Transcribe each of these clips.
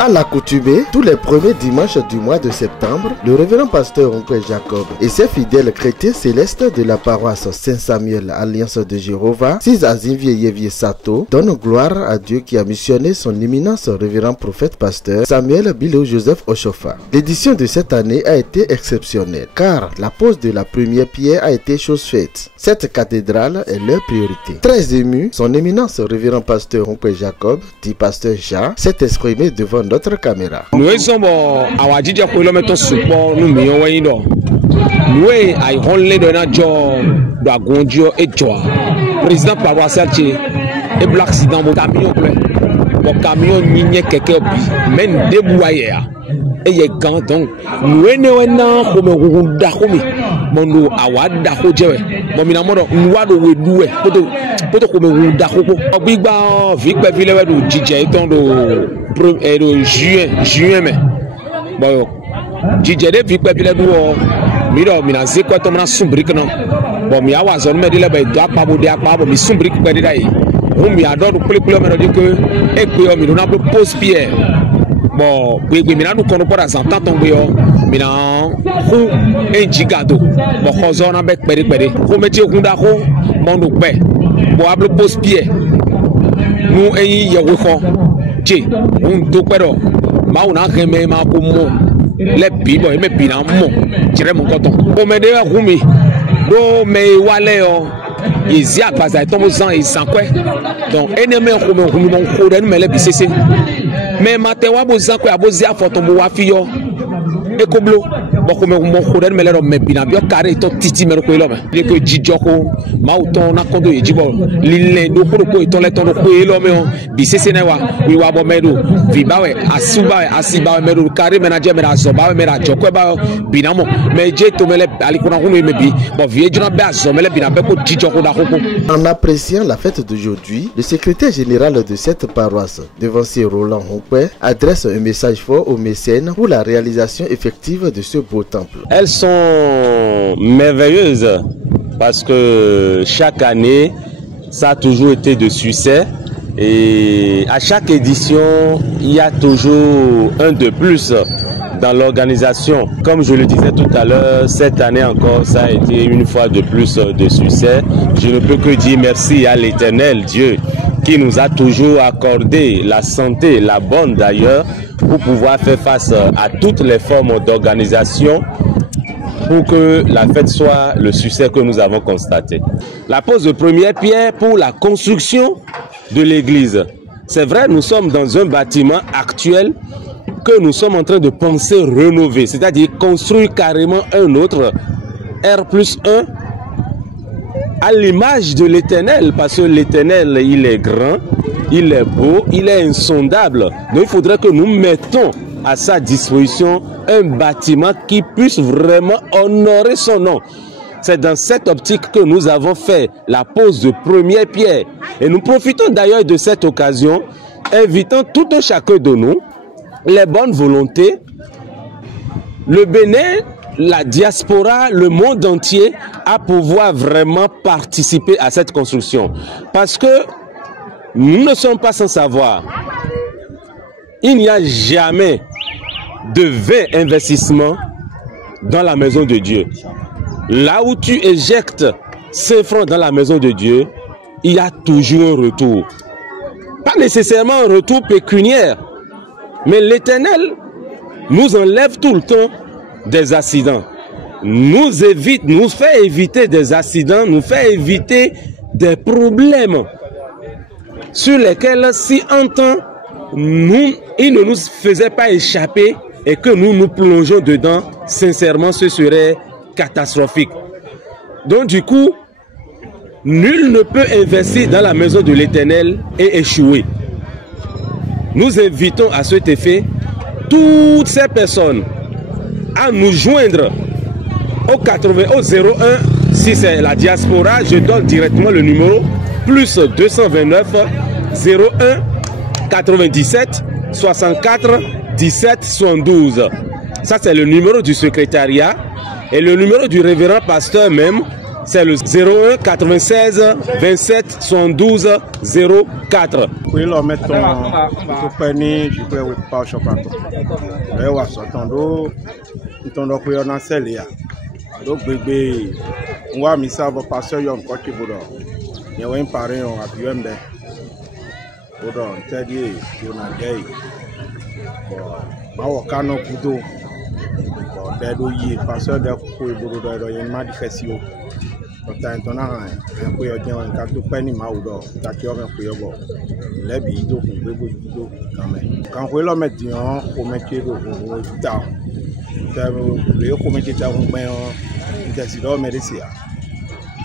À l'accoutumée, tous les premiers dimanches du mois de septembre, le révérend pasteur Oncle Jacob et ses fidèles chrétiens célestes de la paroisse Saint-Samuel Alliance de Jéhovah, 6 Azimvié Sato, donnent gloire à Dieu qui a missionné son éminence révérend prophète pasteur Samuel Bilo Joseph Oshofa. L'édition de cette année a été exceptionnelle car la pose de la première pierre a été chose faite. Cette cathédrale est leur priorité. Très ému, son éminence révérend pasteur Oncle Jacob, dit pasteur Jean, s'est exprimé devant notre caméra. Nous sommes à Wadidja kilomètre support nous mions wayno. Nous ay honle de na jo do agondio et joa. Président paroissial et black accident mon camion plein. Mon camion nigne keke bi men débouayer. Et y gan donc nous na comme runda komi. Mondo awada ko jewe. Mo mina modo nwado weduwe. Poto comme runda ko. Obigba vikbe vilewe do jije ton do juin mais bon jije de vikbe vile do miro mina zekwa to na sumbrik no bon mi awa zone me de le be do apa bo de apa bo mi sumbrik be de dai o mi adore pele me do que e pe o mi do na bo post pierre bon gbegbe mi na do kono por azantan ton gbe o mi na hu enjigado bo kozo na be pere ko meti okunda ko mondo pe bo able post pierre nu eyin ye wo ko on do pero ma una reme ma ko mo le bibo e me bina mo tire mo koton o me de humi do me wale o izi apaza tombo zan e sankwe donc ene me ko me humi mon ko de me le bisese me mate wa bo zankwe abozi afoto mo wa fiyo e ko blo boko me mo ko de me le me bina bio carré to titi me ko lo me de ko jijoko ma uton na kondo e jibo lile do ko to le to ko e lo me o bisese na wa wi wa bo me do vi bawe asuba asiba me do carré manager me azo ba me ra joko ba bina mo me je to me le ali ko na ko me bi bo vie jona be azo me le bina be ko jijoko da ko. En appréciant la fête d'aujourd'hui, le secrétaire général de cette paroisse, Devancier Roland Honkwe, adresse un message fort aux mécènes pour la réalisation effective de ce beau temple. Elles sont merveilleuses parce que chaque année, ça a toujours été de succès et à chaque édition, il y a toujours un de plus dans l'organisation. Comme je le disais tout à l'heure, cette année encore, ça a été une fois de plus de succès. Je ne peux que dire merci à l'Éternel Dieu qui nous a toujours accordé la santé, la bonne d'ailleurs, pour pouvoir faire face à toutes les formes d'organisation pour que la fête soit le succès que nous avons constaté. La pose de première pierre pour la construction de l'église. C'est vrai, nous sommes dans un bâtiment actuel que nous sommes en train de penser rénover, c'est-à-dire construire carrément un autre R+1 à l'image de l'Éternel, parce que l'Éternel, il est grand, il est beau, il est insondable. Donc il faudrait que nous mettons à sa disposition un bâtiment qui puisse vraiment honorer son nom. C'est dans cette optique que nous avons fait la pose de première pierre. Et nous profitons d'ailleurs de cette occasion, invitant tout un chacun de nous, les bonnes volontés, le Bénin, la diaspora, le monde entier, à pouvoir vraiment participer à cette construction. Parce que nous ne sommes pas sans savoir, il n'y a jamais de vain investissement dans la maison de Dieu. Là où tu éjectes 5 francs dans la maison de Dieu, il y a toujours un retour. Pas nécessairement un retour pécuniaire, mais l'Éternel nous enlève tout le temps des accidents. Nous fait éviter des accidents, nous fait éviter des problèmes sur lesquels, si en temps, il ne nous faisait pas échapper et que nous nous plongeons dedans, sincèrement, ce serait catastrophique. Donc du coup, nul ne peut investir dans la maison de l'Éternel et échouer. Nous invitons à cet effet toutes ces personnes à nous joindre au 01, si c'est la diaspora, je donne directement le numéro, plus 229 01 97 64 17 72. Ça c'est le numéro du secrétariat. Et le numéro du révérend pasteur même, c'est le 01 96 27 72 04. Oui, là, mettons, tout peiné, je peux pas chocolat. Et ouais, s'entendons, on a pris un seul. Donc, bébé, on va mis ça, pasteur, il y a encore qui boudon. Il y a un parent, on a pu aimer. Boudon, c'est-à-dire, on a gay. Bon, on a un couteau. Bon, il y a pasteur de couteau, il y a une manifestation. Tant on a un peu de temps, quand tu peines ma ou d'or, tu as un peu de bon. Les bidons, les bidons, quand même. Quand on met Dion, on met le temps. Le comité de l'Union, il est dans le médecin.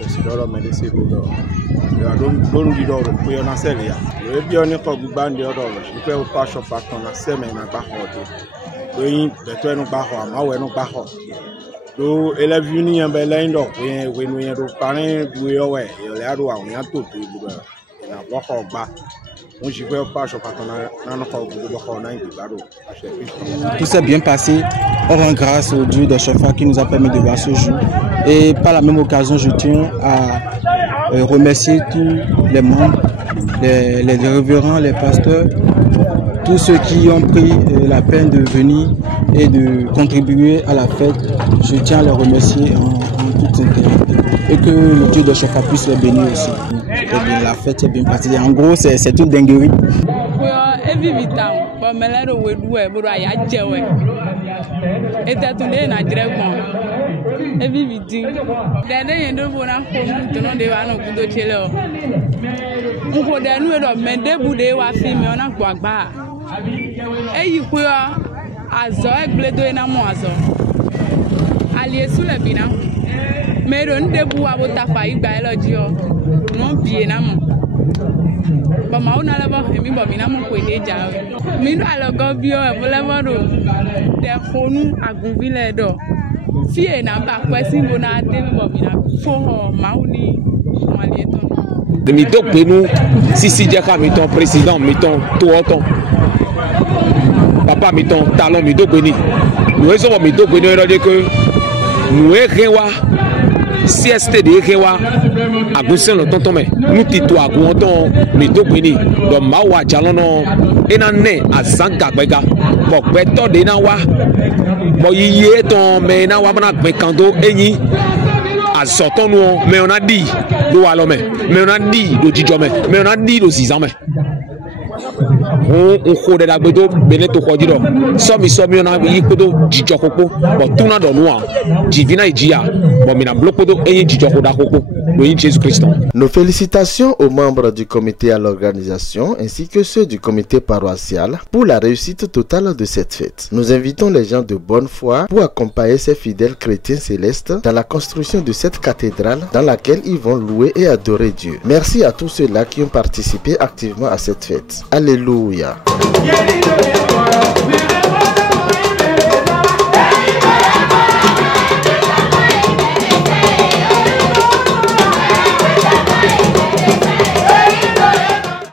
Il est dans le médecin. Il y a d'autres qui ont pris un assaillant. Le bien est comme une bande d'or. Je peux pas chauffer ton assaillant à Bahote. Oui, de toi, nous Bahote, moi, nous Bahote. Donc, elle a vu un bel indor, oui, nous avons parlé, oui, ouais, il a droit, on a tout, il a beaucoup bas. Moi, je ne veux pas, je tout s'est bien passé. On rend grâce au Dieu de Chofa qui nous a permis de voir ce jour. Et par la même occasion, je tiens à remercier tous les membres, les révérends, les pasteurs, tous ceux qui ont pris la peine de venir et de contribuer à la fête. Je tiens à les remercier en toute sincérité. Et que le Dieu de Chofa puisse les bénir aussi. Et bien, la fête est bien passée. En gros, c'est une dinguerie. Mais on debout à votre faille, biologie, non bien amont. But my own level, but me not going to jail. Meanwhile, I'll go beyond a level. Therefore, I go village. Fear now back, question go not for Mauni. Mi donc nous, si Diaka mettons président, mettons tout autant. Papa mettons talon, mi donc béni. Nous raisons mi donc béni, que nous est CST de Ekewa à Goussin le tonton mais nous tito à Gouanton mais do béni dans Mawa Jalono et nané à Zanka Bega bon beto de nawa bon yé ton mais nawa bana bekando eni à sorton nous mais on a dit do alome mais on a dit do jijome mais on a dit do zizame on xɔ ɖe ɖagbe do bene to xɔ dzi ɖɔ sɔmi na yi kpodo dzidzɔ kpokpo bɔn tuna dɔ nua dzivi na yi dzia bɔn mina blo kpodo eye dzidzɔ ko da kpokpo do yin Jésus Christ. Nos félicitations aux membres du comité à l'organisation ainsi que ceux du comité paroissial pour la réussite totale de cette fête. Nous invitons les gens de bonne foi pour accompagner ces fidèles chrétiens célestes dans la construction de cette cathédrale dans laquelle ils vont louer et adorer Dieu. Merci à tous ceux-là qui ont participé activement à cette fête. Alléluia.